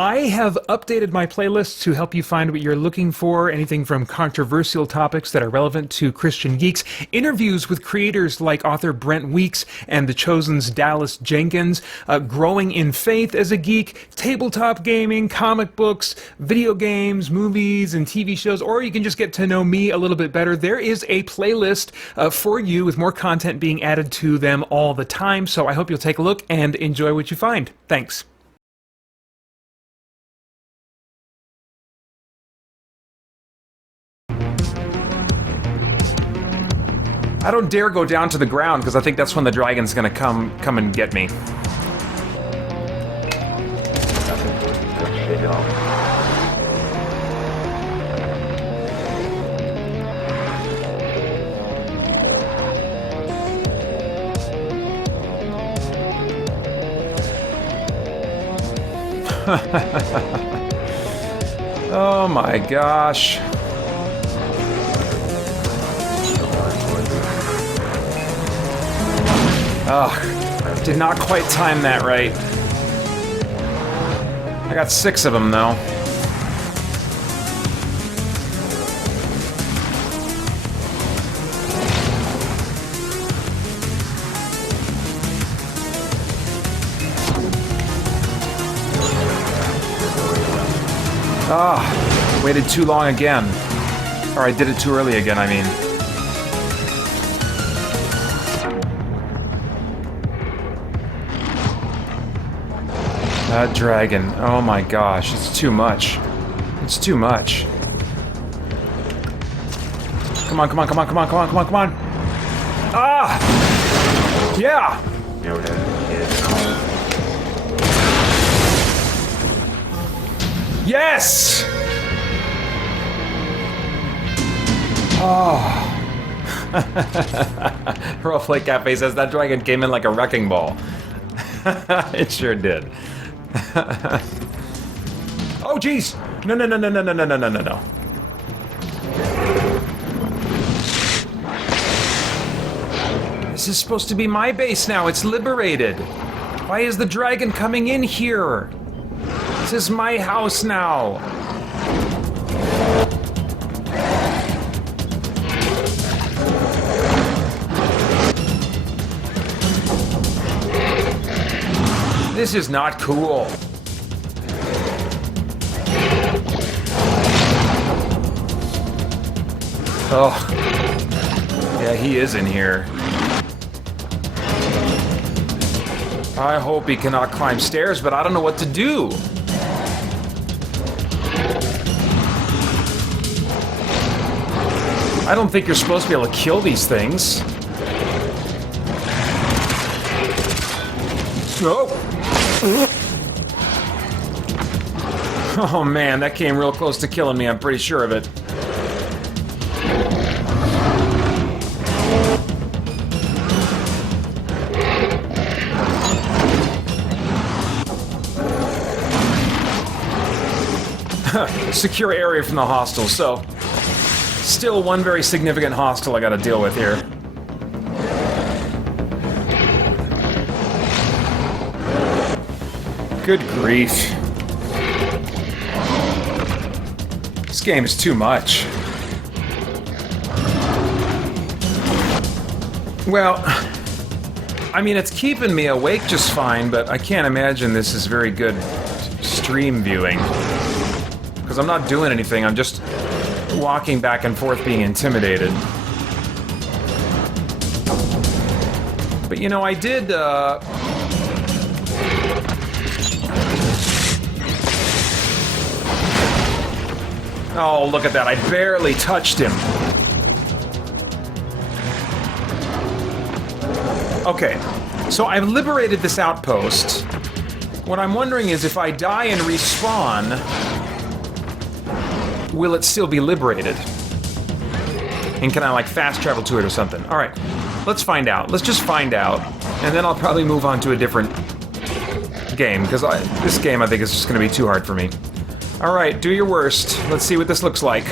I have updated my playlist to help you find what you're looking for, anything from controversial topics that are relevant to Christian geeks, interviews with creators like author Brent Weeks and The Chosen's Dallas Jenkins, growing in faith as a geek, tabletop gaming, comic books, video games, movies, and TV shows, or you can just get to know me a little bit better. There is a playlist for you with more content being added to them all the time, so I hope you'll take a look and enjoy what you find. Thanks. I don't dare go down to the ground because I think that's when the dragon's gonna come and get me. Oh my gosh. Oh, did not quite time that right. I got 6 of them, though. Ah, waited too long again. Or I did it too early again, I mean. That dragon. Oh my gosh, it's too much. It's too much. Come on, come on, come on, come on, come on, come on, come on. Ah! Yeah! Yes! Oh. Roleplay Cafe says that dragon came in like a wrecking ball. It sure did. Oh jeez! No no no no no no no no no no no. This is supposed to be my base now, it's liberated. Why is the dragon coming in here? This is my house now. This is not cool. Oh. Yeah, he is in here. I hope he cannot climb stairs, but I don't know what to do. I don't think you're supposed to be able to kill these things. Oh! Oh man, that came real close to killing me, I'm pretty sure of it. Secure area from the hostile, so still one very significant hostile I gotta deal with here. Good grief. This game is too much. Well, I mean, it's keeping me awake just fine, but I can't imagine this is very good stream viewing. Because I'm not doing anything, I'm just walking back and forth being intimidated. But you know, I did, Oh, look at that, I barely touched him. Okay, so I've liberated this outpost. What I'm wondering is if I die and respawn, will it still be liberated? And can I, like, fast travel to it or something? Alright, let's find out. Let's just find out. And then I'll probably move on to a different game, because this game, I think, is just going to be too hard for me. Alright, do your worst. Let's see what this looks like.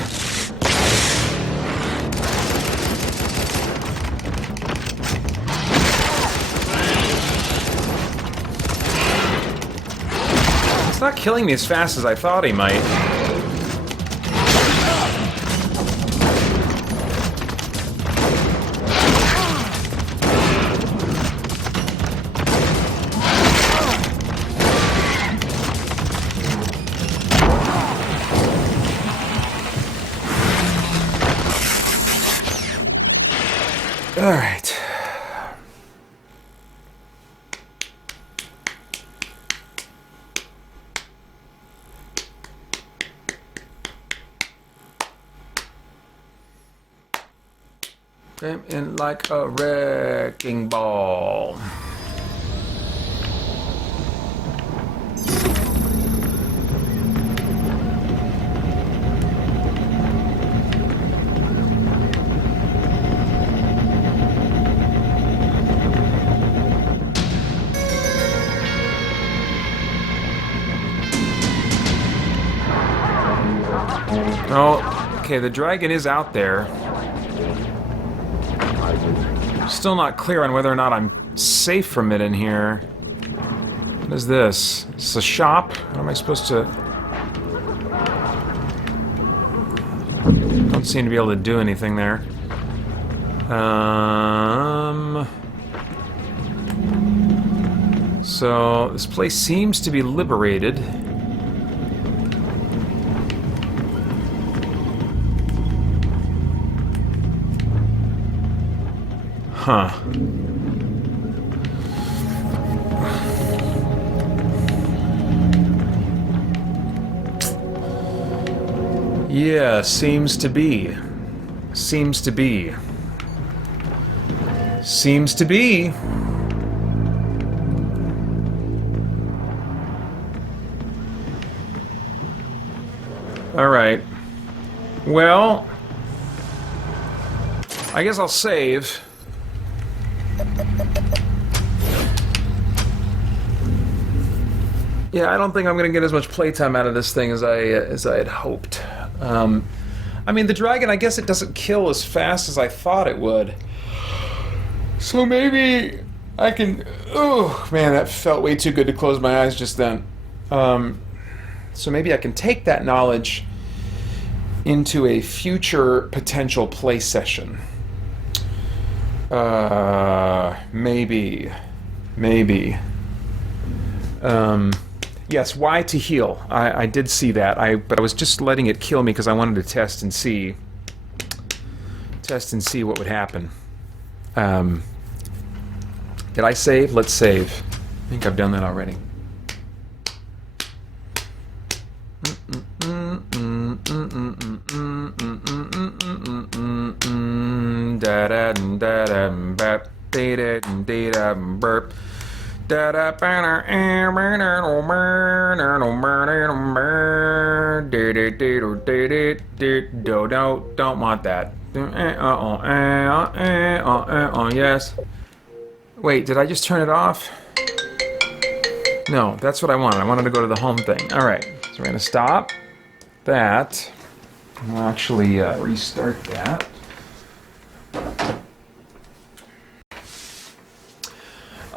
It's not killing me as fast as I thought he might. All right. Came in like a wrecking ball. Oh, okay, the dragon is out there. Still not clear on whether or not I'm safe from it in here. What is this? Is this a shop? What am I supposed to... Don't seem to be able to do anything there. So, this place seems to be liberated. Huh. Yeah, seems to be. Seems to be. Seems to be. All right. Well, I guess I'll save. Yeah, I don't think I'm going to get as much playtime out of this thing as I had hoped. I mean, the dragon, I guess it doesn't kill as fast as I thought it would. So maybe I can... Oh, man, that felt way too good to close my eyes just then. So maybe I can take that knowledge into a future potential play session. Maybe. Yes, Y to heal. I did see that. But I was just letting it kill me because I wanted to test and see what would happen. Did I save? Let's save. I think I've done that already. Burp. Don't want that. Yes. Wait, did I just turn it off? No, that's what I wanted. I wanted to go to the home thing. All right, so we're gonna stop that. We'll actually restart that.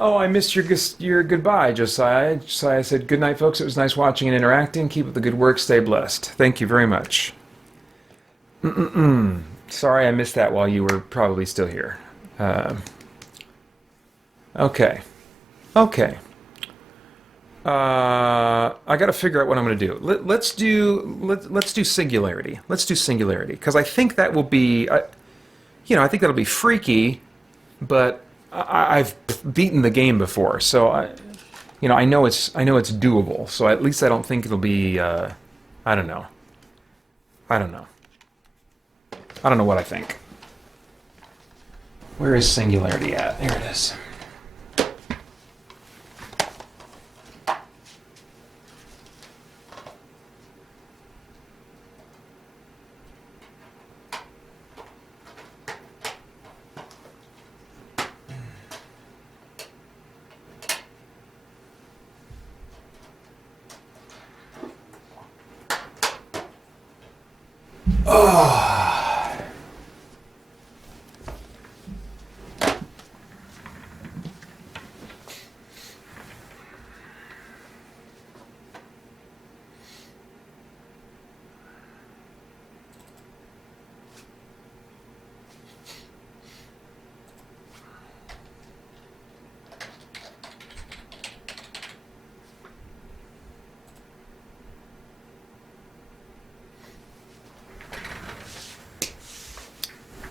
Oh, I missed your goodbye, Josiah. Josiah said, "Good night, folks. It was nice watching and interacting. Keep up the good work. Stay blessed." Thank you very much. Sorry I missed that while you were probably still here. Okay. I got to figure out what I'm going to do. Let's do Singularity. Let's do Singularity because I think that will be, I think that'll be freaky, but I've beaten the game before, so I know it's doable. So at least I don't think it'll be. I don't know what I think. Where is Singularity at? There it is.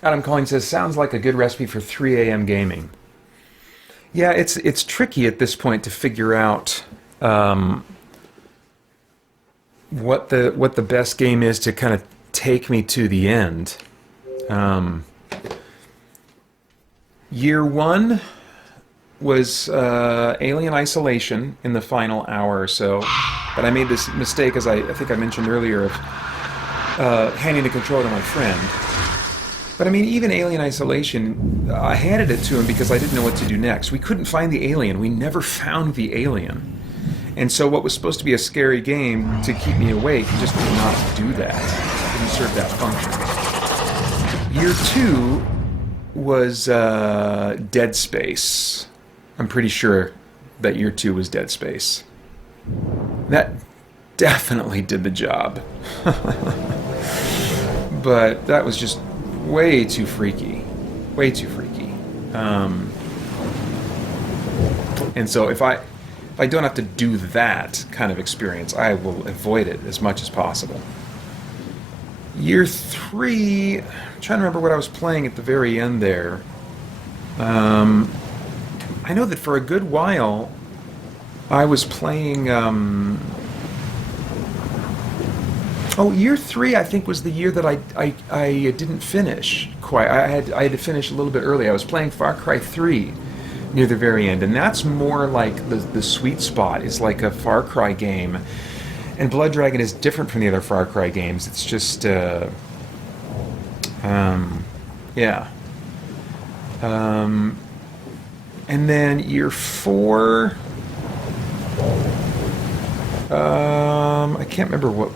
Adam Colling says, sounds like a good recipe for 3 a.m. gaming. Yeah, it's tricky at this point to figure out what the best game is to kind of take me to the end. Year one was Alien Isolation in the final hour or so, but I made this mistake, as I think I mentioned earlier, of handing the controller to my friend. But I mean, even Alien Isolation, I handed it to him because I didn't know what to do next. We couldn't find the alien. We never found the alien. And so what was supposed to be a scary game to keep me awake just did not do that. It didn't serve that function. Year two was Dead Space. I'm pretty sure that year two was Dead Space. That definitely did the job. But that was just way too freaky. Way too freaky. And so if I don't have to do that kind of experience, I will avoid it as much as possible. Year three, I'm trying to remember what I was playing at the very end there. I know that for a good while I was playing... year three I think was the year that I didn't finish quite. I had to finish a little bit early. I was playing Far Cry 3 near the very end, and that's more like the sweet spot. It's like a Far Cry game, and Blood Dragon is different from the other Far Cry games. It's just and then year four, I can't remember what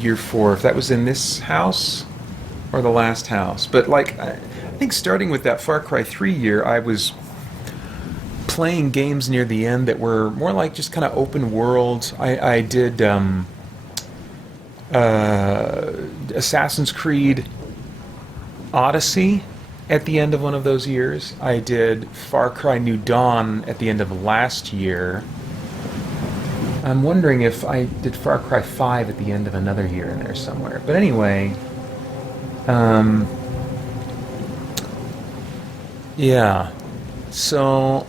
year four, if that was in this house or the last house. But like, I think starting with that Far Cry 3 year, I was playing games near the end that were more like just kind of open world. I did Assassin's Creed Odyssey at the end of one of those years. I did Far Cry New Dawn at the end of last year. I'm wondering if I did Far Cry 5 at the end of another year in there somewhere. But anyway, yeah. So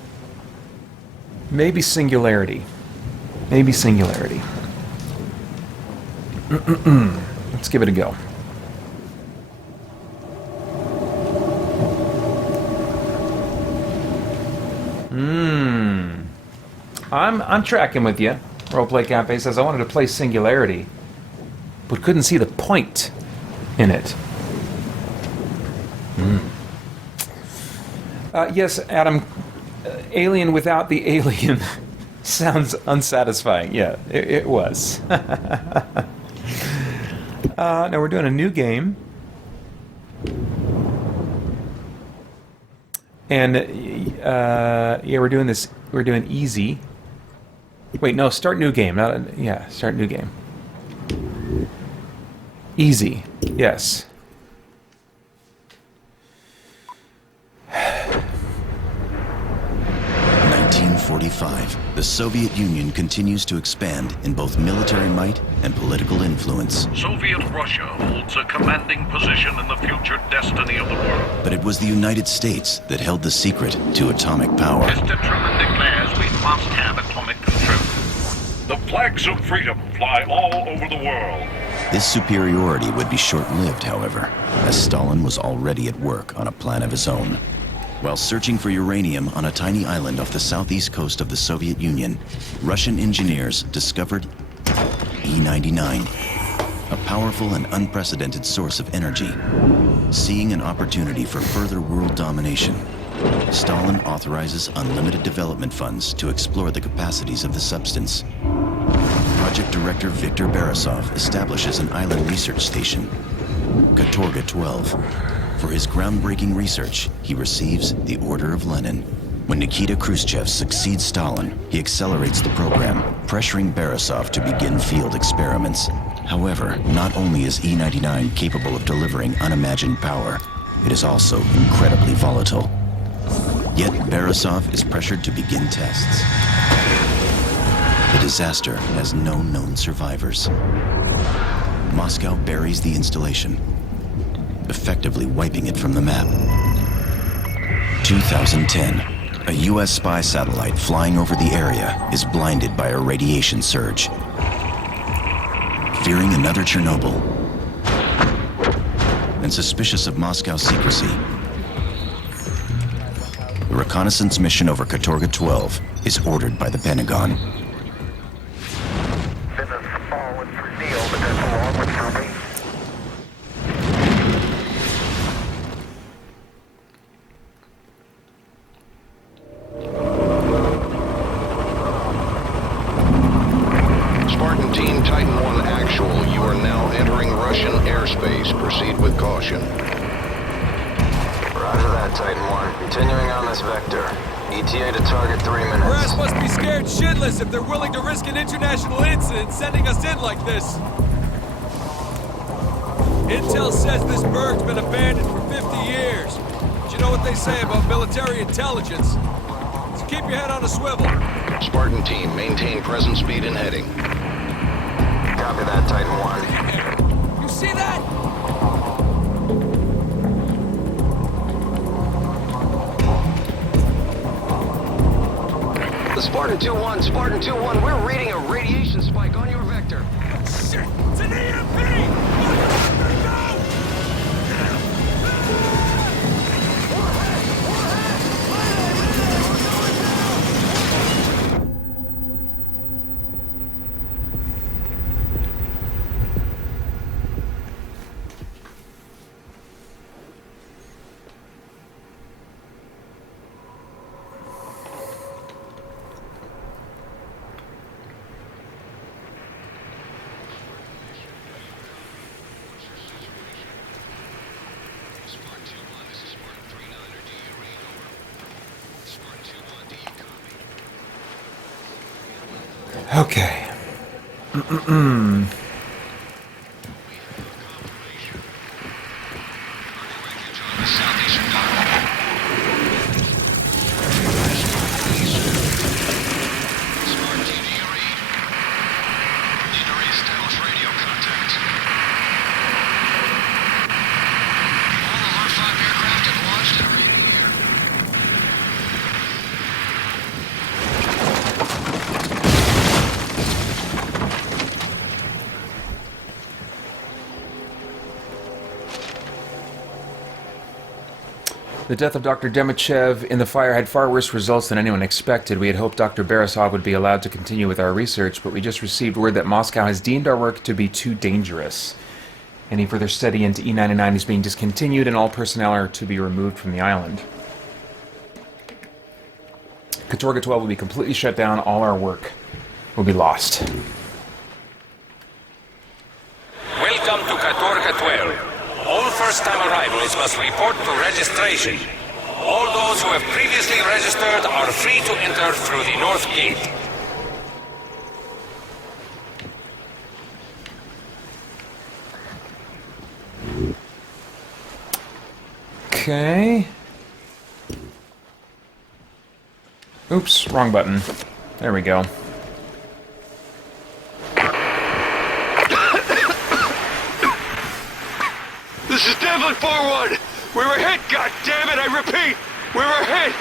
maybe Singularity. Maybe Singularity. Let's give it a go. I'm tracking with you. Roleplay Cafe says, I wanted to play Singularity, but couldn't see the point in it. Yes, Adam, Alien without the alien sounds unsatisfying. Yeah, it was. Now we're doing a new game. And, yeah, we're doing easy. Wait, no, start new game. Start new game. Easy, yes. 1945. The Soviet Union continues to expand in both military might and political influence. Soviet Russia holds a commanding position in the future destiny of the world. But it was the United States that held the secret to atomic power. Mr. Truman declares we must have atomic control. The flags of freedom fly all over the world. This superiority would be short-lived, however, as Stalin was already at work on a plan of his own. While searching for uranium on a tiny island off the southeast coast of the Soviet Union, Russian engineers discovered E99, a powerful and unprecedented source of energy. Seeing an opportunity for further world domination, Stalin authorizes unlimited development funds to explore the capacities of the substance. Project Director Viktor Beresov establishes an island research station, Katorga 12. For his groundbreaking research, he receives the Order of Lenin. When Nikita Khrushchev succeeds Stalin, he accelerates the program, pressuring Beresov to begin field experiments. However, not only is E99 capable of delivering unimagined power, it is also incredibly volatile. Yet Beresov is pressured to begin tests. The disaster has no known survivors. Moscow buries the installation. effectively wiping it from the map. 2010. A U.S. spy satellite flying over the area is blinded by a radiation surge. Fearing another Chernobyl, and suspicious of Moscow's secrecy, the reconnaissance mission over Katorga 12 is ordered by the Pentagon. Spartan Team Titan 1 Actual, you are now entering Russian airspace. Proceed with caution. Roger that, Titan 1. Continuing on this vector. ETA to target 3 minutes. Brass must be scared shitless if they're willing to risk an international incident sending us in like this. Intel says this berg's been abandoned for 50 years. But you know what they say about military intelligence. So keep your head on a swivel. Spartan Team, maintain present speed and heading. Copy that, Titan 1. You see that? The Spartan 2-1, Spartan 2-1, we're reading a radiation spike on your vector. Shit! It's an EMP! Okay. The death of Dr. Demichev in the fire had far worse results than anyone expected. We had hoped Dr. Borisov would be allowed to continue with our research, but we just received word that Moscow has deemed our work to be too dangerous. Any further study into E99 is being discontinued, and all personnel are to be removed from the island. Katorga 12 will be completely shut down. All our work will be lost. Welcome to Katorga 12. All first-time arrivals must report to registration. All those who have previously registered are free to enter through the north gate. Okay. Oops, wrong button. There we go. This is Devlin 4-1. We were hit, goddammit, I repeat! We were hit!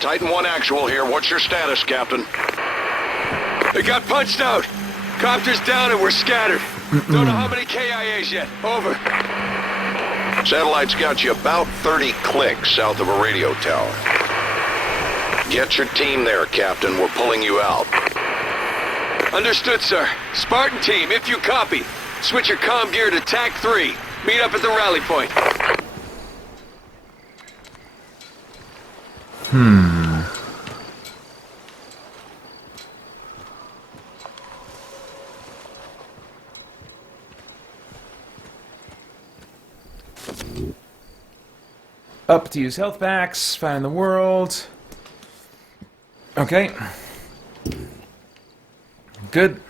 Titan 1 Actual here. What's your status, Captain? They got punched out. Copter's down and we're scattered. Don't know how many KIAs yet. Over. Satellite's got you about 30 clicks south of a radio tower. Get your team there, Captain. We're pulling you out. Understood, sir. Spartan team, if you copy, switch your comm gear to TAC 3. Meet up at the rally point. Up to use health packs, find the world. Okay. Good.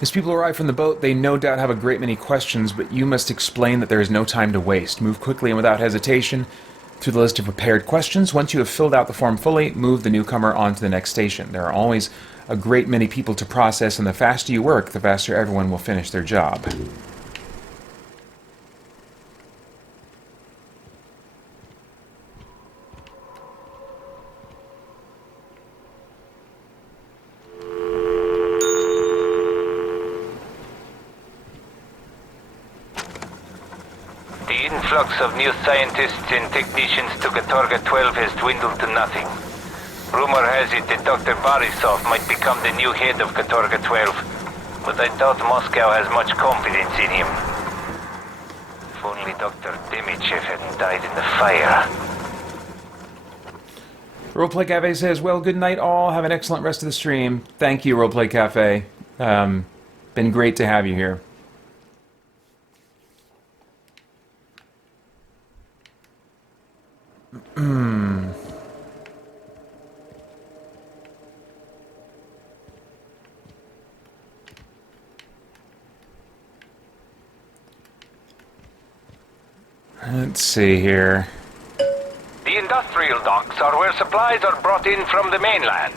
As people arrive from the boat, they no doubt have a great many questions, but you must explain that there is no time to waste. Move quickly and without hesitation through the list of prepared questions. Once you have filled out the form fully, move the newcomer on to the next station. There are always a great many people to process, and the faster you work, the faster everyone will finish their job. The influx of new scientists and technicians to Katorga 12 has dwindled to nothing. Rumor has it that Dr. Borisov might become the new head of Katorga 12, but I doubt Moscow has much confidence in him. If only Dr. Demichev hadn't died in the fire. Roleplay Cafe says, well, good night all. Have an excellent rest of the stream. Thank you, Roleplay Cafe. Been great to have you here. Let's see here. The industrial docks are where supplies are brought in from the mainland.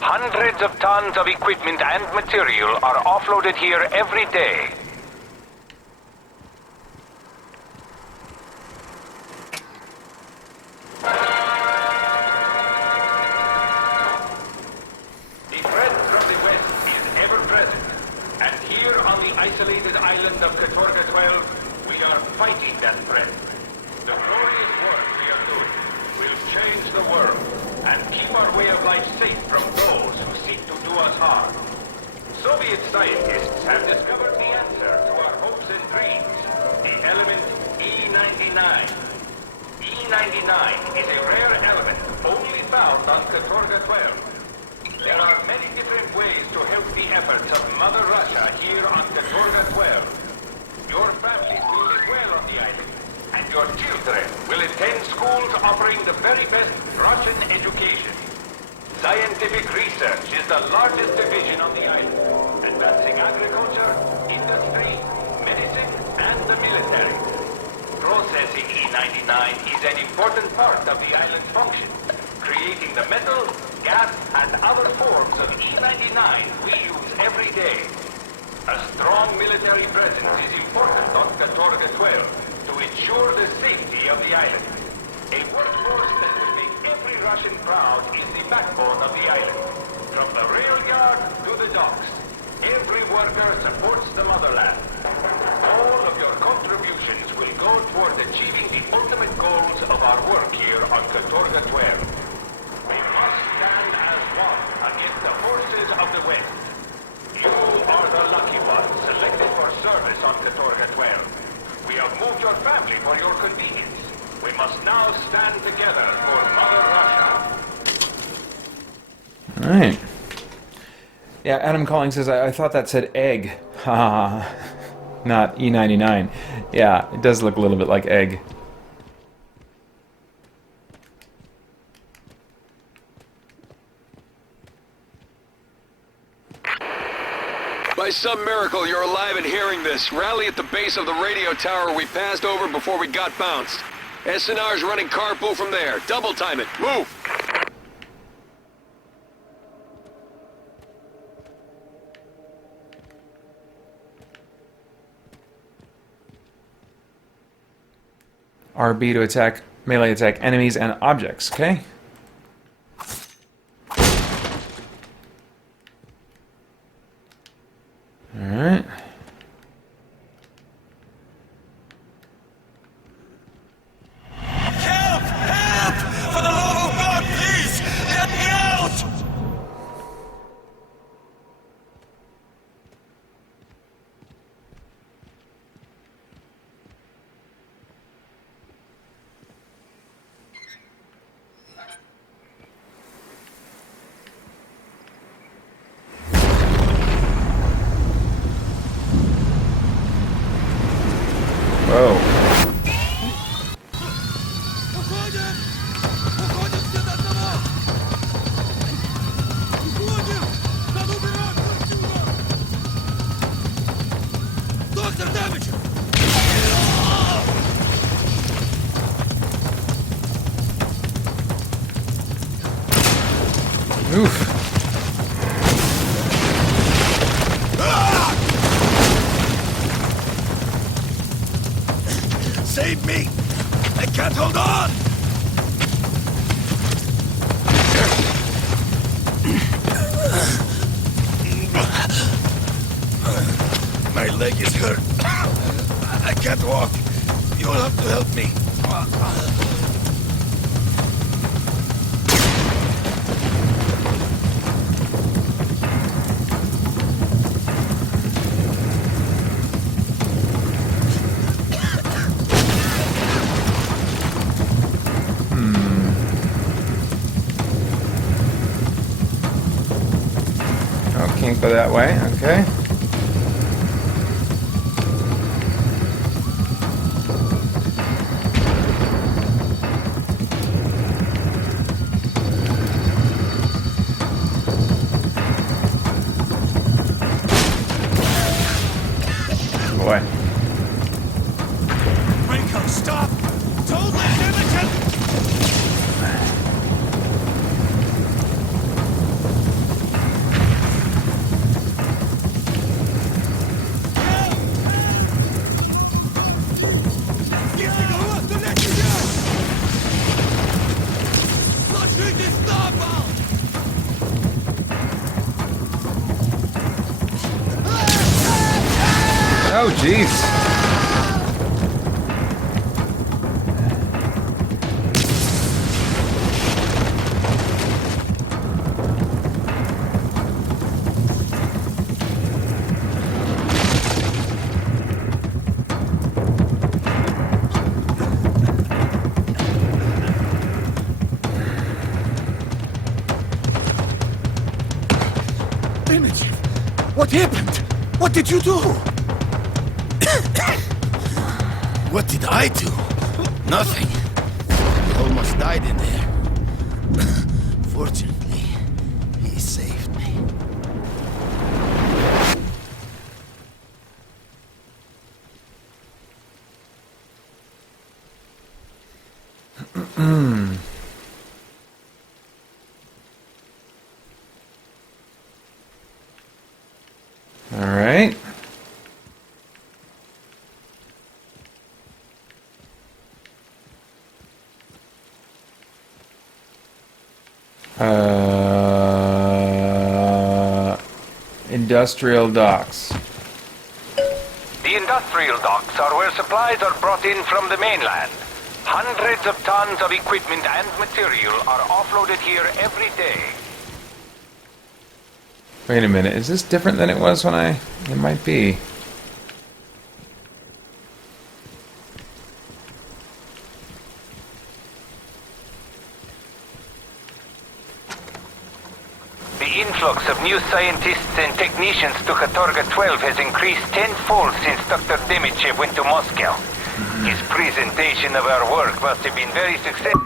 Hundreds of tons of equipment and material are offloaded here every day. The threat from the west is ever present, and here on the isolated island of Katorga 12, we are fighting that threat. The glorious work we are doing will change the world and keep our way of life safe from those who seek to do us harm. Soviet scientists have discovered the answer to our hopes and dreams, the element E99. E99 is a rare element only found on Katorga 12. There are many different ways to help the efforts of Mother Russia here on Katorga 12. Your families will live well on the island, and your children will attend schools offering the very best Russian education. Scientific research is the largest division on the island, advancing agriculture, industry, medicine, and the military. Processing E99 is an important part of the island's function, creating the metal, gas, and other forms of E99 we use every day. A strong military presence is important on Katorga 12 to ensure the safety of the island. A workforce that will make every Russian proud is the backbone of the island. From the rail yard to the docks, every worker supports the motherland. All of your contributions will go toward achieving the ultimate goals of our work here on Katorga 12. We must stand as one against the forces of the West. You are the lucky ones selected for service on Katorga 12. We have moved your family for your convenience. We must now stand together for Mother Russia. Alright. Yeah, Adam Calling says, I thought that said egg. Ha, not E99. Yeah, it does look a little bit like egg. By some miracle, you're alive and hearing this. Rally at the base of the radio tower we passed over before we got bounced. SNR's running carpool from there. Double time it. Move! RB to attack, melee attack enemies and objects, okay? Alright. Help! Help! For the love of God, please! Let me out! leave me! I can't hold on! My leg is hurt. I can't walk. You'll have to help me. Oh, can't go that way. Okay. Boy. Rico, stop! Don't let him attempt! Oh, jeez. Damage! What happened? What did you do? What did I do? Nothing. I almost died in there. Fortunately, he saved me. All right. Industrial docks. The industrial docks are where supplies are brought in from the mainland. Hundreds of tons of equipment and material are offloaded here every day. Wait a minute, is this different than it was when I... It might be. The influx of new scientists and technicians to Katorga 12 has increased tenfold since Dr. Demichev went to Moscow. His presentation of our work must have been very successful.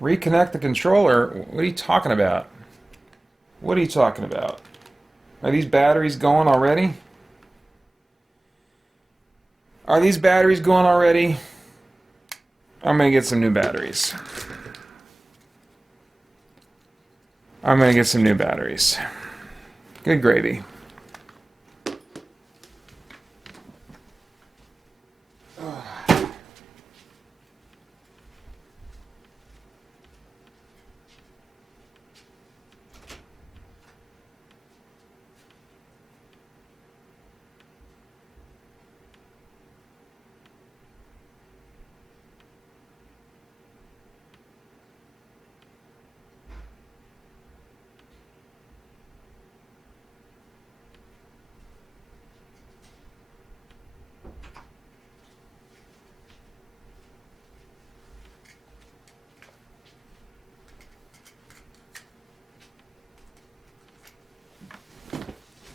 Reconnect the controller? What are you talking about? What are you talking about? Are these batteries going already? Are these batteries going already? I'm gonna get some new batteries. I'm gonna get some new batteries. Good gravy.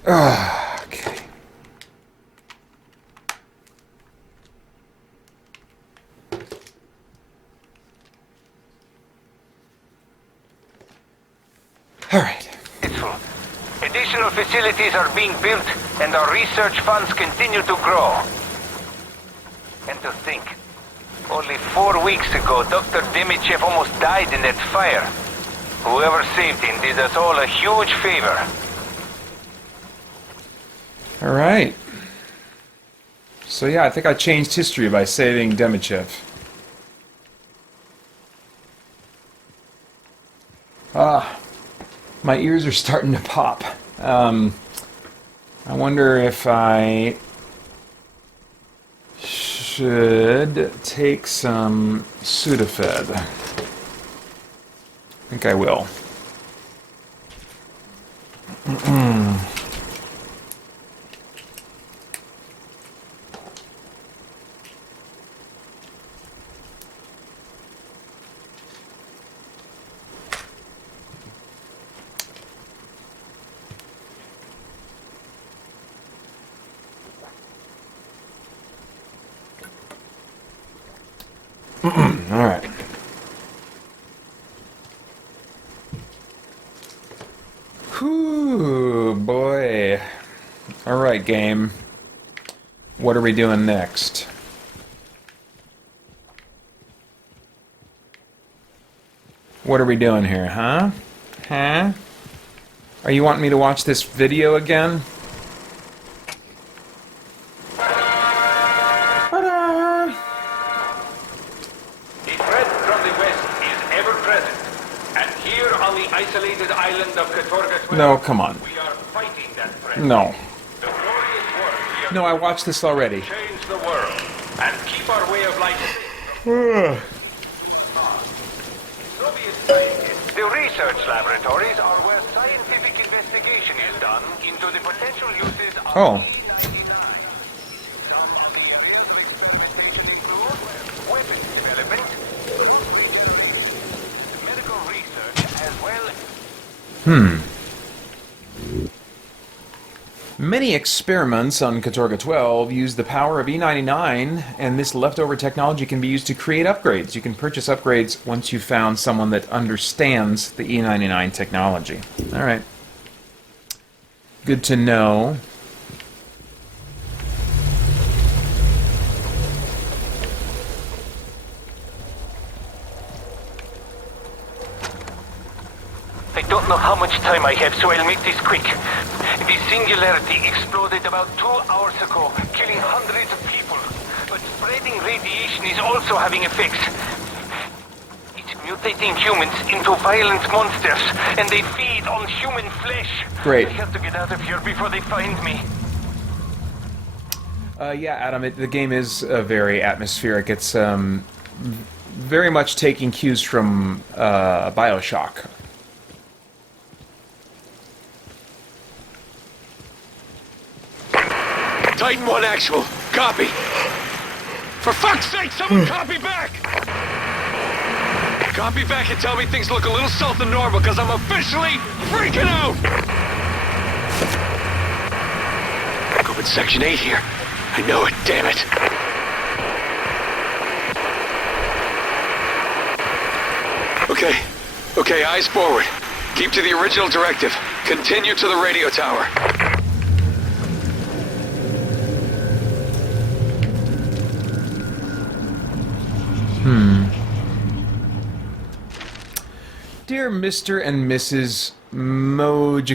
Okay. All right. Additional facilities are being built, and our research funds continue to grow. And to think, only 4 weeks ago, Dr. Demichev almost died in that fire. Whoever saved him did us all a huge favor. All right. So yeah, I think I changed history by saving Demichev. My ears are starting to pop. I wonder if I should take some Sudafed. I think I will. All right. Whew, boy. All right, game. What are we doing next? What are we doing here, huh? Huh? Are you wanting me to watch this video again? No, come on. We are fighting that threat. No. The glorious work we have No, I watched this already. change the world and keep our way of life. Soviet scientists. The research laboratories are where scientific investigation is done into the potential uses of E99. Some of the areas include weapons development, medical research, as well. Many experiments on Katorga 12 use the power of E99, and this leftover technology can be used to create upgrades. You can purchase upgrades once you've found someone that understands the E99 technology. Alright. Good to know. I don't know how much time I have, so I'll make this quick. The Singularity exploded about 2 hours ago, killing hundreds of people. But spreading radiation is also having effects. It's mutating humans into violent monsters, and they feed on human flesh. Great. I have to get out of here before they find me. Yeah, Adam, the game is very atmospheric. It's very much taking cues from Bioshock. Titan 1 actual. Copy. For fuck's sake, someone copy back! Copy back and tell me things look a little south of normal, because I'm officially freaking out! Go in Section 8 here. I know it, damn it. Okay, eyes forward. Keep to the original directive. Continue to the radio tower. Dear Mr. and Mrs. Mojikovich,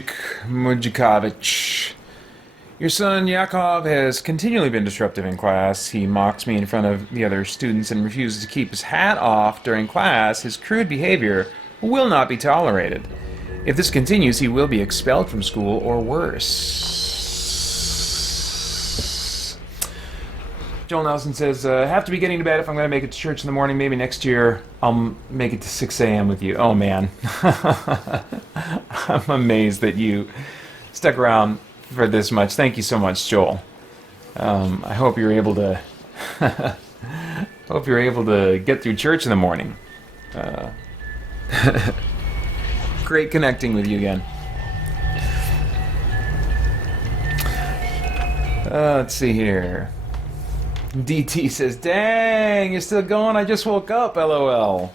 your son Yakov has continually been disruptive in class. He mocks me in front of the other students and refuses to keep his hat off during class. His crude behavior will not be tolerated. If this continues, he will be expelled from school or worse. Joel Nelson says, have to be getting to bed if I'm going to make it to church in the morning. Maybe next year I'll make it to 6 a.m. with you. Oh, man. I'm amazed that you stuck around for this much. Thank you so much, Joel. I hope you're able to get through church in the morning. Great connecting with you again. Let's see here. DT says, dang, you're still going? I just woke up, LOL.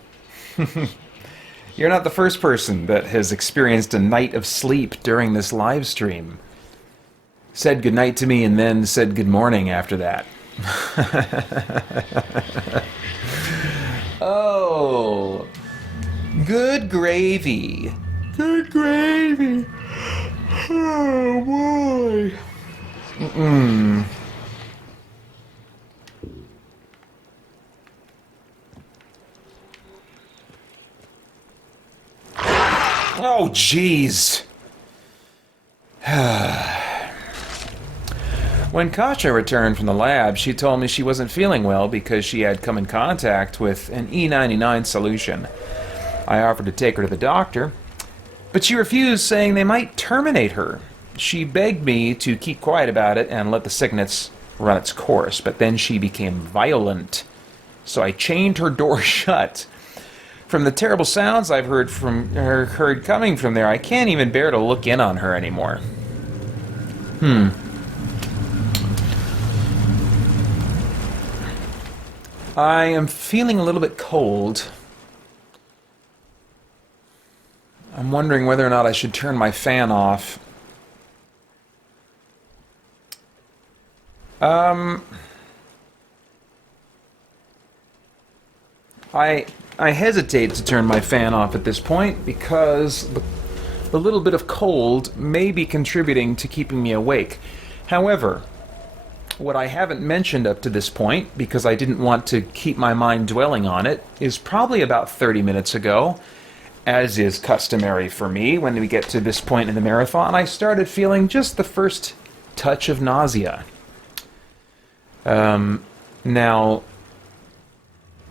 You're not the first person that has experienced a night of sleep during this live stream. Said goodnight to me and then said good morning after that. Oh, good gravy. Good gravy. Oh, boy. jeez. When Katja returned from the lab, she told me she wasn't feeling well because she had come in contact with an E99 solution. I offered to take her to the doctor, but she refused, saying they might terminate her. She begged me to keep quiet about it and let the sickness run its course, but then she became violent, so I chained her door shut. From the terrible sounds I've heard coming from there, I can't even bear to look in on her anymore. I am feeling a little bit cold. I'm wondering whether or not I should turn my fan off. I hesitate to turn my fan off at this point because the little bit of cold may be contributing to keeping me awake. However, what I haven't mentioned up to this point, because I didn't want to keep my mind dwelling on it, is probably about 30 minutes ago, as is customary for me when we get to this point in the marathon, I started feeling just the first touch of nausea. Now,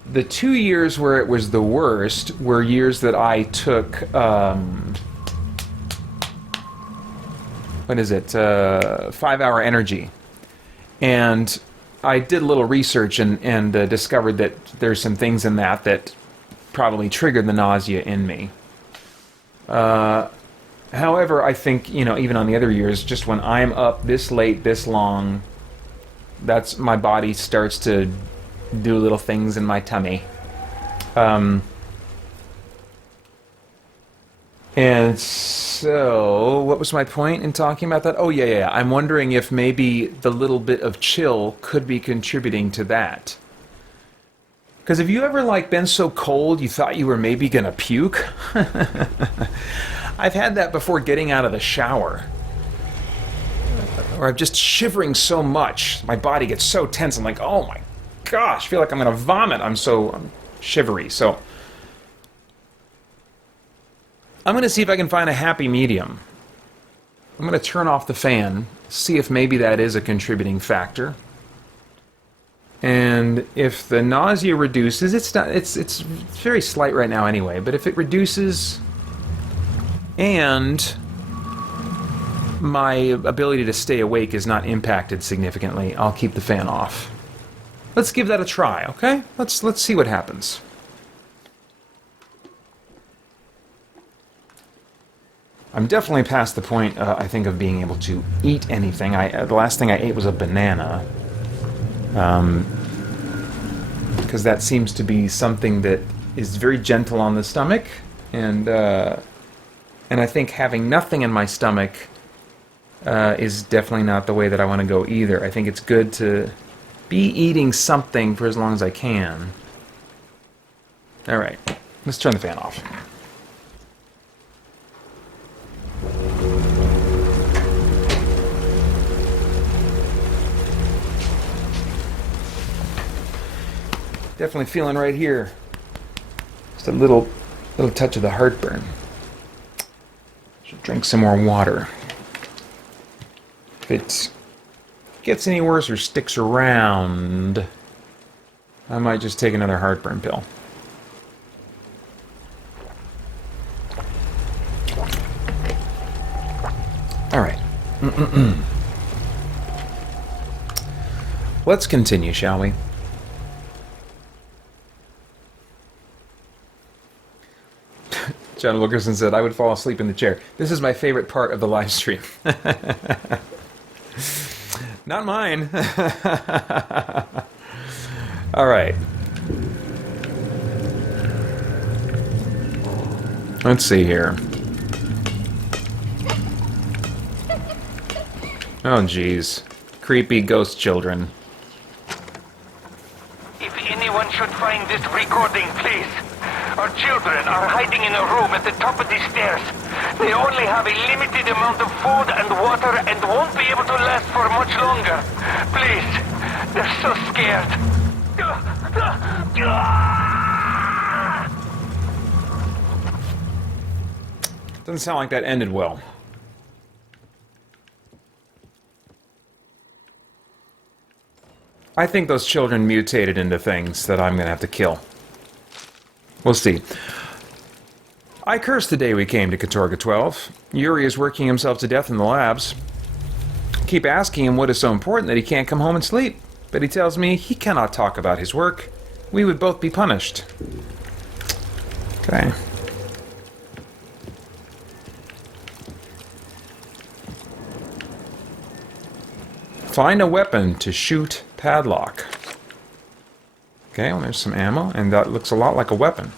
the 2 years where it was the worst were years that I took, 5-hour energy. And I did a little research and discovered that there's some things in that probably triggered the nausea in me. However, I think, even on the other years, just when I'm up this late, this long, that's my body starts to do little things in my tummy. And so, what was my point in talking about that? Oh, yeah. I'm wondering if maybe the little bit of chill could be contributing to that. Because have you ever, been so cold you thought you were maybe going to puke? I've had that before getting out of the shower. Or I'm just shivering so much, my body gets so tense, I'm like, oh my gosh, I feel like I'm going to vomit. I'm shivery. So I'm going to see if I can find a happy medium. I'm going to turn off the fan, see if maybe that is a contributing factor. And if the nausea reduces, it's very slight right now anyway, but if it reduces and my ability to stay awake is not impacted significantly, I'll keep the fan off. Let's give that a try, okay? Let's see what happens. I'm definitely past the point, I think, of being able to eat anything. The last thing I ate was a banana. Because that seems to be something that is very gentle on the stomach, and I think having nothing in my stomach is definitely not the way that I want to go either. I think it's good to be eating something for as long as I can. Alright, let's turn the fan off. Definitely feeling right here. Just a little touch of the heartburn. Should drink some more water. If it gets any worse or sticks around, I might just take another heartburn pill. Alright. Let's continue, shall we? John Wilkerson said, I would fall asleep in the chair. This is my favorite part of the live stream. Not mine. All right. Let's see here. Oh, geez. Creepy ghost children. If anyone should find this recording, please. Our children are hiding in a room at the top of the stairs. They only have a limited amount of food and water and won't be able to last for much longer. Please, they're so scared. Doesn't sound like that ended well. I think those children mutated into things that I'm going to have to kill. We'll see. I curse the day we came to Katorga 12. Yuri is working himself to death in the labs. Keep asking him what is so important that he can't come home and sleep. But he tells me he cannot talk about his work. We would both be punished. Okay. Find a weapon to shoot padlock. Okay, well there's some ammo, and that looks a lot like a weapon.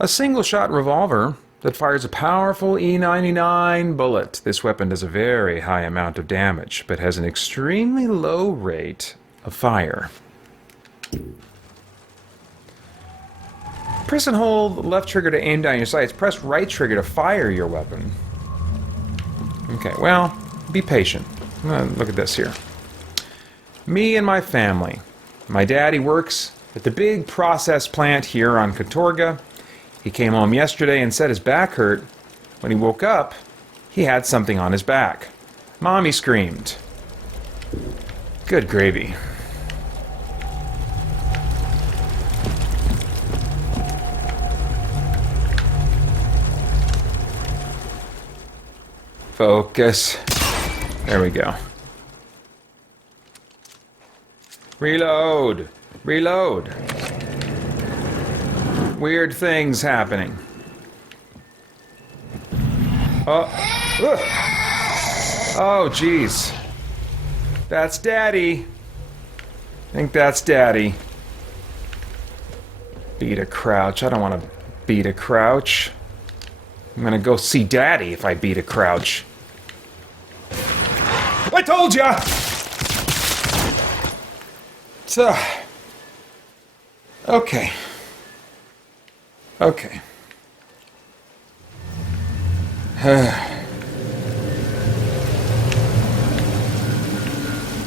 A single-shot revolver that fires a powerful E99 bullet. This weapon does a very high amount of damage, but has an extremely low rate of fire. Press and hold left trigger to aim down your sights. Press right trigger to fire your weapon. Okay, well, be patient. Look at this here. Me and my family. My daddy works at the big process plant here on Katorga. He came home yesterday and said his back hurt. When he woke up, he had something on his back. Mommy screamed. Good gravy. Focus. There we go. Reload. Reload. Weird things happening. Oh. Ugh. Oh, jeez. That's Daddy. I think that's Daddy. Beat a crouch. I don't want to beat a crouch. I'm gonna go see Daddy if I beat a crouch. I told ya! So, okay. Okay.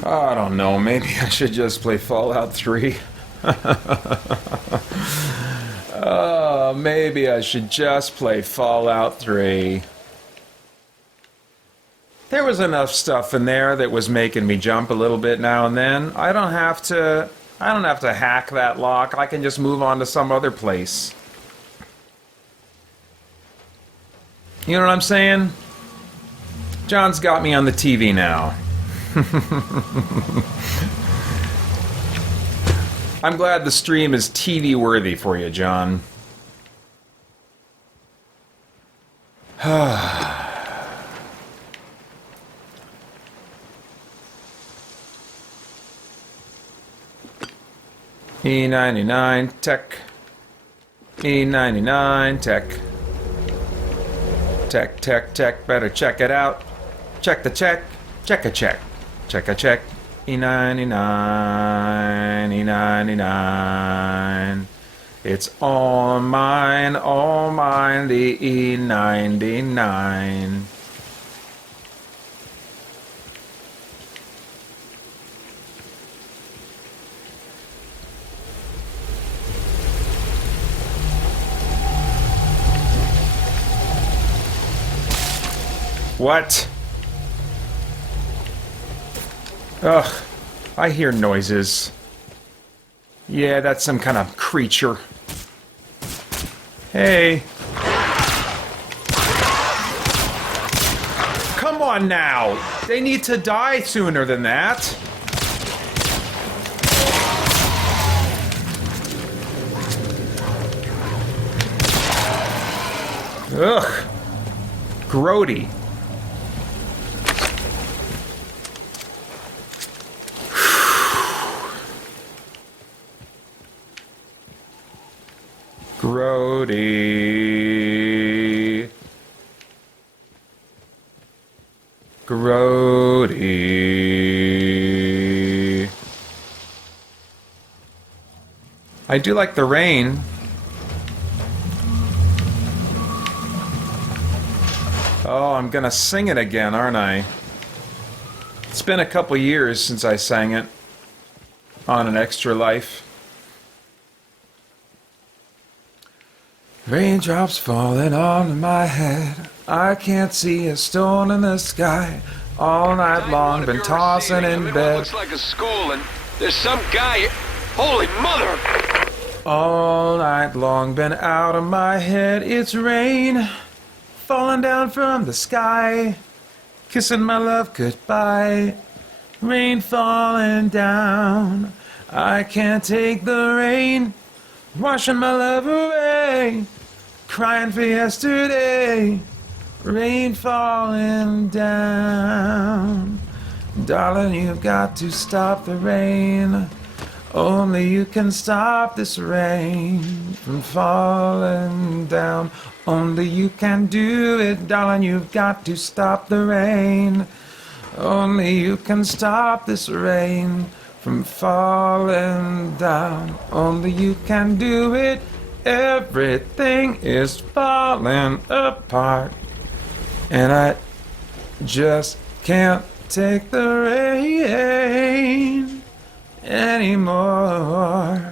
I don't know, maybe I should just play Fallout 3. Maybe I should just play Fallout 3. There was enough stuff in there that was making me jump a little bit now and then. I don't have to hack that lock. I can just move on to some other place. You know what I'm saying? John's got me on the TV now. I'm glad the stream is TV worthy for you, John. E99 tech. E99 tech. Tech, tech, tech. Better check it out. Check the check. Check a check. Check a check. E99. E99. It's all mine, the E99. What? Ugh, I hear noises. Yeah, that's some kind of creature. Hey. Come on now! They need to die sooner than that. Ugh. Grody. Grody. Grody. I do like the rain. Oh, I'm gonna sing it again, aren't I? It's been a couple years since I sang it on an Extra Life. Raindrops falling on my head. I can't see a stone in the sky. All night long, been tossing in bed. Looks like a school, and there's some guy. Holy mother! All night long, been out of my head. It's rain falling down from the sky, kissing my love goodbye. Rain falling down. I can't take the rain, washing my love away. Crying for yesterday. Rain falling down. Darling, you've got to stop the rain. Only you can stop this rain from falling down. Only you can do it, darling, you've got to stop the rain. Only you can stop this rain from falling down. Only you can do it. Everything is falling apart. And I just can't take the rain anymore.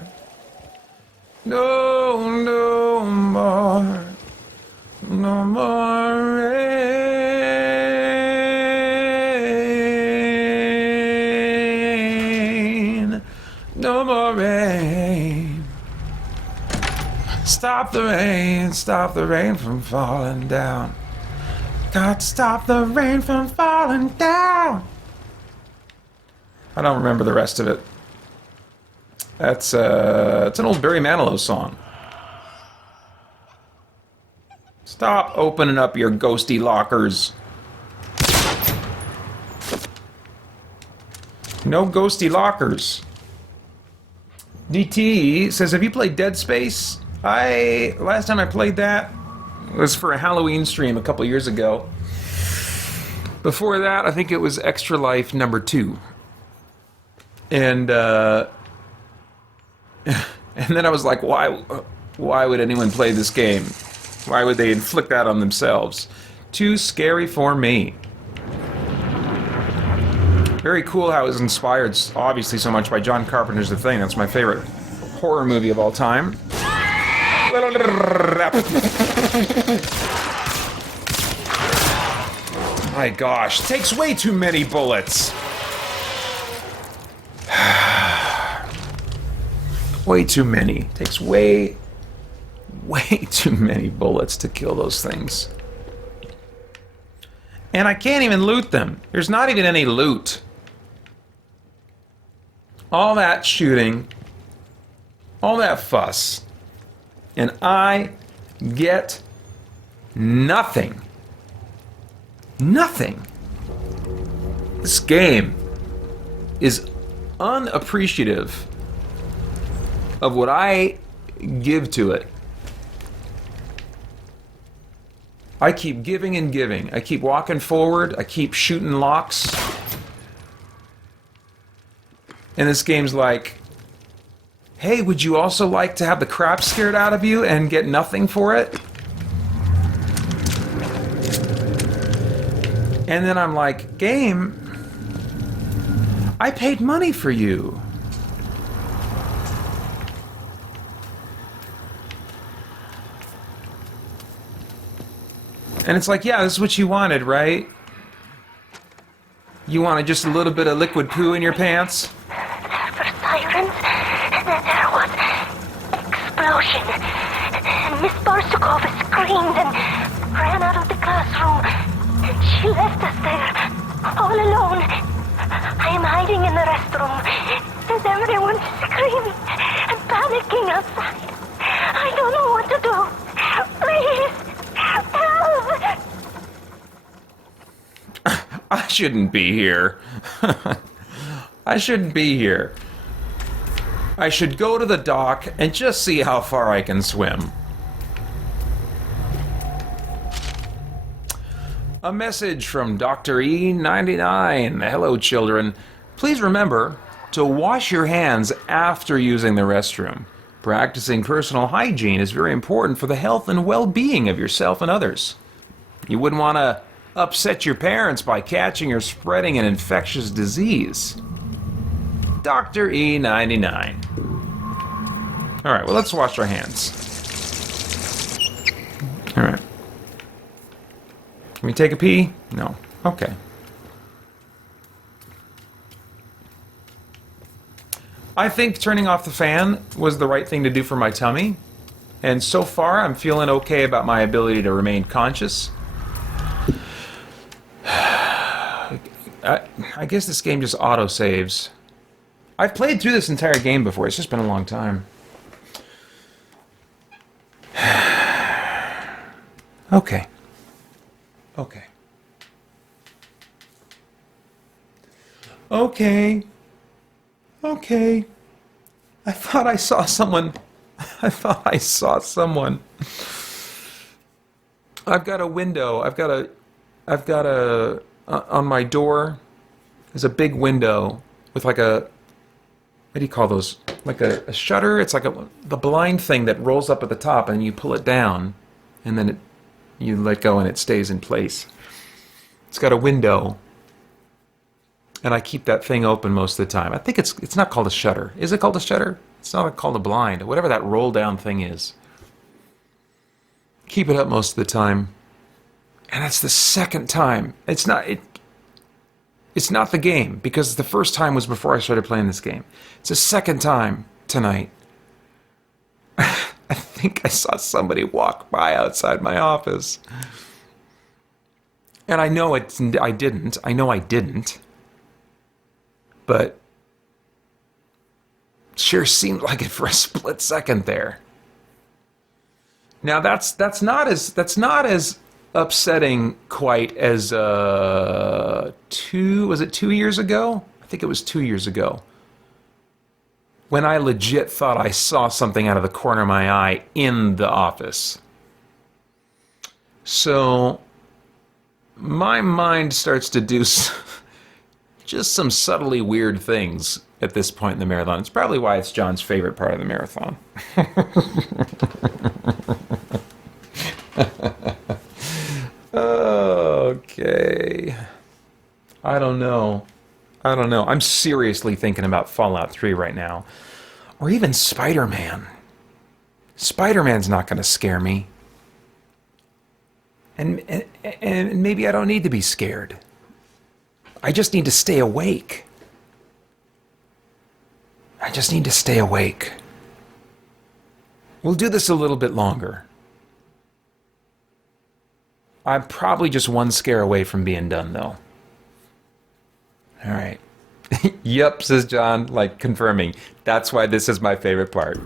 No, no more. No more rain. No more rain. Stop the rain from falling down. Got to stop the rain from falling down. I don't remember the rest of it. That's it's an old Barry Manilow song. Stop opening up your ghosty lockers. No ghosty lockers. DT says, have you played Dead Space? Last time I played that was for a Halloween stream a couple years ago. Before that, I think it was Extra Life number 2. And and then I was like, why would anyone play this game? Why would they inflict that on themselves? Too scary for me. Very cool how it was inspired, obviously, so much by John Carpenter's The Thing. That's my favorite horror movie of all time. My gosh, takes way too many bullets. Way too many. Takes way too many bullets to kill those things. And I can't even loot them. There's not even any loot. All that shooting, all that fuss, and I get nothing. Nothing. This game is unappreciative of what I give to it. I keep giving and giving. I keep walking forward. I keep shooting locks. And this game's like, hey, would you also like to have the crap scared out of you and get nothing for it? And then I'm like, game, I paid money for you. And it's like, yeah, this is what you wanted, right? You wanted just a little bit of liquid poo in your pants? For sirens, and then there was explosion. And Miss Barsukova screamed and ran out of the classroom. And she left us there, all alone. I am hiding in the restroom, and everyone's screaming and panicking outside. I don't know what to do. Please, help! I shouldn't be here. I shouldn't be here. I should go to the dock and just see how far I can swim. A message from Dr. E99. Hello, children. Please remember to wash your hands after using the restroom. Practicing personal hygiene is very important for the health and well-being of yourself and others. You wouldn't want to upset your parents by catching or spreading an infectious disease. Dr. E99. All right, well, let's wash our hands. All right. Can we take a pee? No. Okay. I think turning off the fan was the right thing to do for my tummy. And so far, I'm feeling okay about my ability to remain conscious. I guess this game just auto-saves. I've played through this entire game before. It's just been a long time. Okay. Okay. Okay. Okay. I thought I saw someone. I thought I saw someone. I've got a window. I've got a on my door. There's a big window with like a, what do you call those? Like a shutter. It's like the blind thing that rolls up at the top and you pull it down and then you let go and it stays in place. It's got a window. And I keep that thing open most of the time. I think it's not called a shutter. Is it called a shutter? It's not called a blind. Whatever that roll down thing is. Keep it up most of the time. And that's the second time. It's not the game, because the first time was before I started playing this game. It's the second time tonight. I think I saw somebody walk by outside my office. And I know I didn't. I know I didn't. But sure seemed like it for a split second there. Now that's not as upsetting quite as 2 years ago? I think it was 2 years ago. When I legit thought I saw something out of the corner of my eye in the office. So my mind starts to do just some subtly weird things at this point in the marathon. It's probably why it's John's favorite part of the marathon. Okay. I don't know. I'm seriously thinking about Fallout 3 right now. Or even Spider-Man. Spider-Man's not going to scare me. And maybe I don't need to be scared. I just need to stay awake. I just need to stay awake. We'll do this a little bit longer. I'm probably just one scare away from being done, though. All right. Yep, says John, like confirming. That's why this is my favorite part.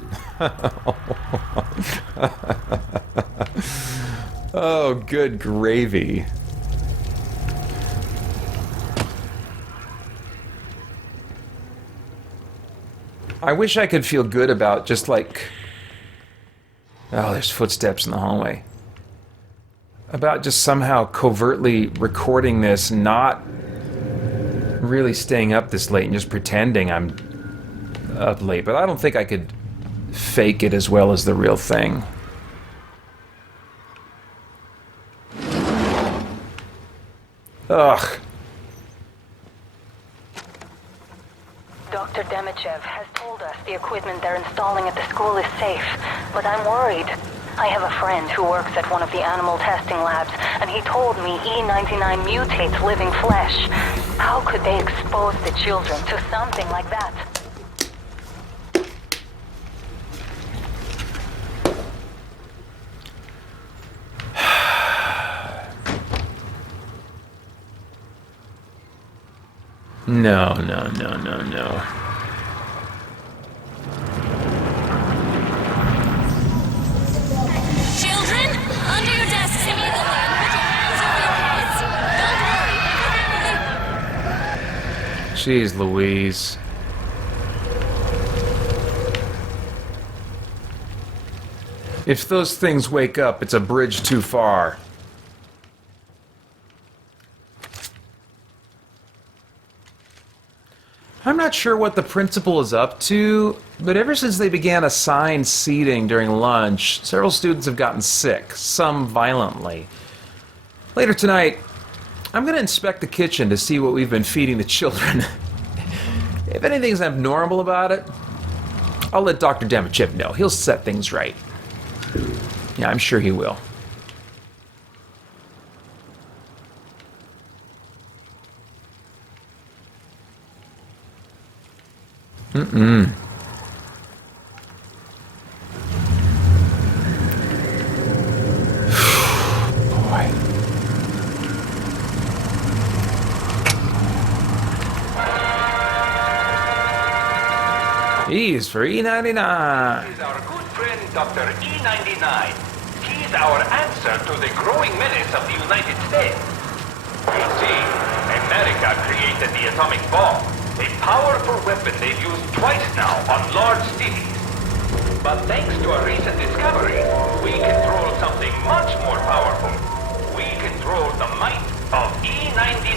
Oh, good gravy. I wish I could feel good about just like... Oh, there's footsteps in the hallway. About just somehow covertly recording this, not really staying up this late and just pretending I'm up late. But I don't think I could fake it as well as the real thing. Ugh. Dr. Demichev has told us the equipment they're installing at the school is safe, but I'm worried. I have a friend who works at one of the animal testing labs, and he told me E99 mutates living flesh. How could they expose the children to something like that? No. Children, under your desks and in the land, put your hands over your heads. Don't worry, Jeez Louise. If those things wake up, it's a bridge too far. I'm not sure what the principal is up to, but ever since they began assigned seating during lunch, several students have gotten sick, some violently. Later tonight, I'm going to inspect the kitchen to see what we've been feeding the children. If anything's abnormal about it, I'll let Dr. Demichev know. He'll set things right. Yeah, I'm sure he will. Boy. E's for E99. Is our good friend Dr. E99. He's our answer to the growing menace of the United States. You see, America created the atomic bomb, a powerful weapon they've used twice now on large cities. But thanks to a recent discovery, we control something much more powerful. We control the might of E99.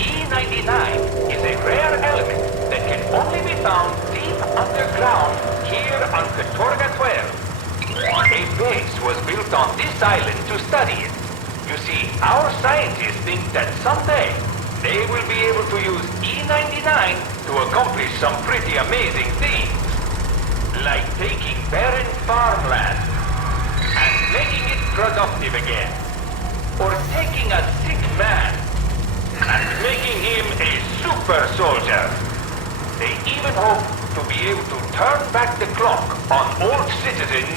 E99 is a rare element that can only be found deep underground here on Katorga 12. A base was built on this island to study it. You see, our scientists think that someday they will be able to use E99 to accomplish some pretty amazing things. Like taking barren farmland and making it productive again. Or taking a sick man and making him a super soldier. They even hope to be able to turn back the clock on old citizens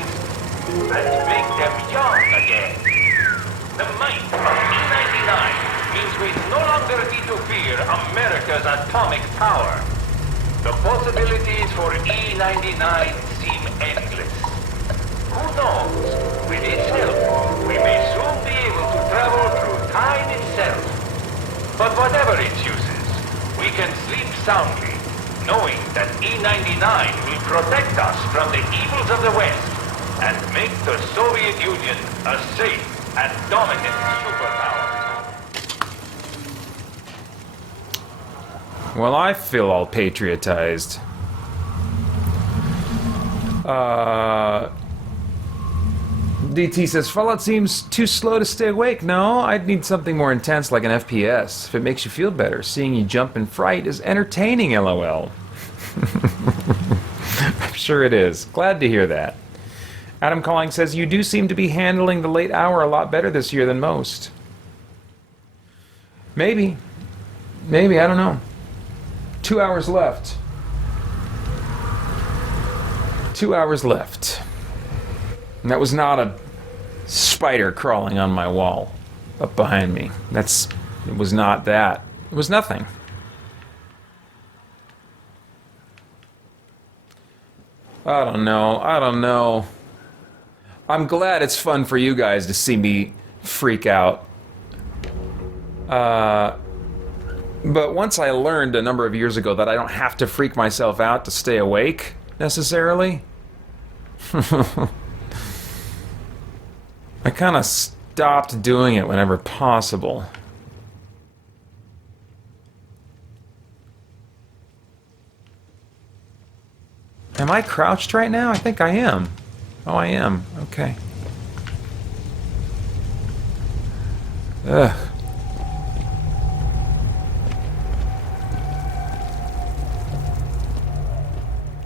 and make them young again. The might of E99 means we no longer need to fear America's atomic power. The possibilities for E99 seem endless. Who knows? With its help, we may soon be able to travel through time itself. But whatever its uses, we can sleep soundly, knowing that E99 will protect us from the evils of the West and make the Soviet Union a safe and dominant superpower. Well, I feel all patriotized. DT says, Fallout seems too slow to stay awake. No, I'd need something more intense like an FPS. If it makes you feel better, seeing you jump in fright is entertaining, LOL. I'm sure it is. Glad to hear that. Adam Calling says, you do seem to be handling the late hour a lot better this year than most. Maybe. Maybe, I don't know. 2 hours left. 2 hours left. And that was not a spider crawling on my wall up behind me. It was not that. It was nothing. I don't know. I'm glad it's fun for you guys to see me freak out. But once I learned a number of years ago that I don't have to freak myself out to stay awake, necessarily, I kind of stopped doing it whenever possible. Am I crouched right now? I think I am. Oh, I am. Okay. Ugh.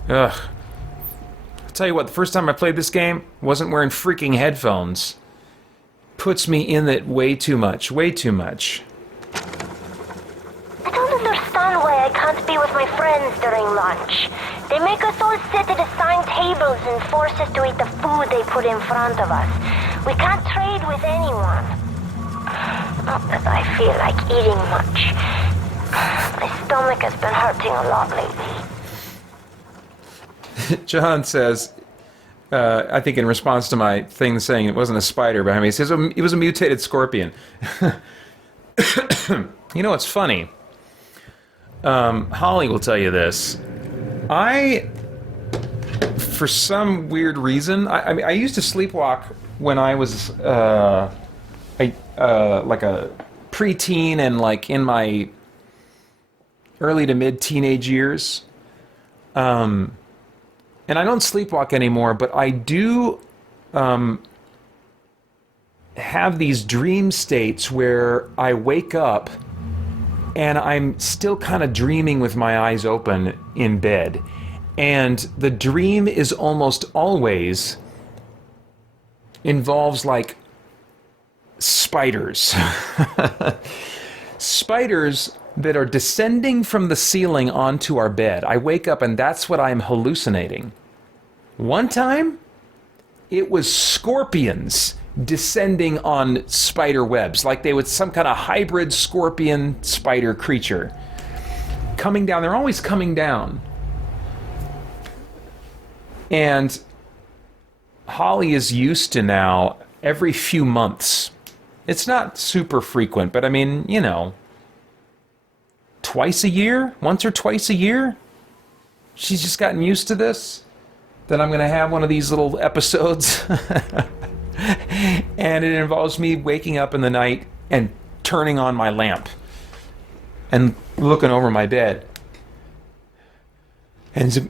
Ugh. I'll tell you what, the first time I played this game, wasn't wearing freaking headphones. Puts me in it way too much. Way too much. I don't understand why I can't be with my friends during lunch. They make us all sit at assigned tables and force us to eat the food they put in front of us. We can't trade with anyone. Not that I feel like eating much. My stomach has been hurting a lot lately. John says, I think in response to my thing saying it wasn't a spider behind me, he says it was a mutated scorpion. You know, it's funny. Holly will tell you this. For some weird reason, I used to sleepwalk when I was like a preteen and like in my early to mid teenage years. And I don't sleepwalk anymore, but I do have these dream states where I wake up and I'm still kind of dreaming with my eyes open in bed. And the dream is almost always involves like spiders. spiders that are descending from the ceiling onto our bed. I wake up and that's what I'm hallucinating. One time, it was scorpions descending on spider webs, like they would some kind of hybrid scorpion spider creature coming down. They're always coming down. And Holly is used to now every few months. It's not super frequent, but I mean, you know, twice a year, once or twice a year. She's just gotten used to this, that I'm going to have one of these little episodes. And it involves me waking up in the night and turning on my lamp and looking over my bed and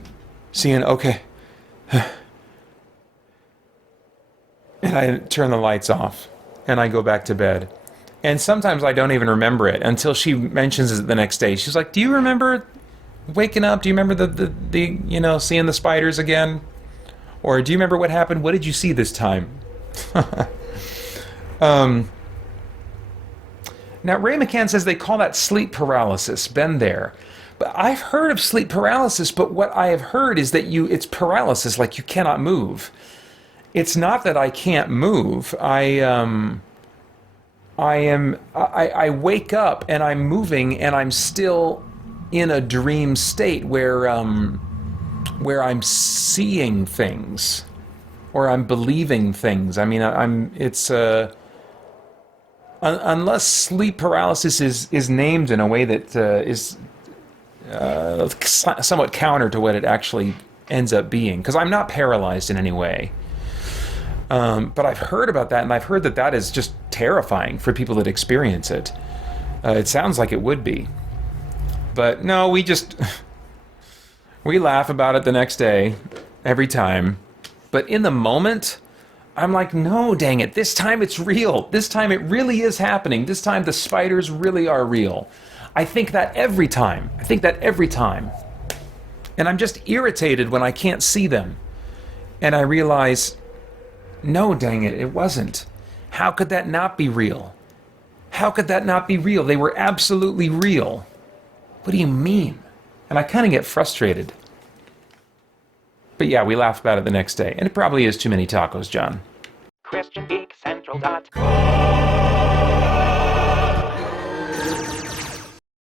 seeing, okay. And I turn the lights off and I go back to bed. And sometimes I don't even remember it until she mentions it the next day. She's like, do you remember waking up? Do you remember the you know, seeing the spiders again? Or do you remember what happened? What did you see this time? Now, Ray McCann says they call that sleep paralysis. Been there. But I've heard of sleep paralysis, but what I have heard is that it's paralysis, like you cannot move. It's not that I can't move. I wake up and I'm moving and I'm still in a dream state where I'm seeing things or I'm believing things. I mean, unless sleep paralysis is named in a way that is somewhat counter to what it actually ends up being, because I'm not paralyzed in any way. But I've heard about that, and I've heard that is just terrifying for people that experience it. It sounds like it would be. But no, we laugh about it the next day, every time. But in the moment, I'm like, no, dang it, this time it's real. This time it really is happening. This time the spiders really are real. I think that every time. And I'm just irritated when I can't see them. And I realize, no, dang it, it wasn't. How could that not be real? How could that not be real? They were absolutely real. What do you mean? And I kind of get frustrated. But yeah, we laugh about it the next day. And it probably is too many tacos, John. christiangeekcentral.com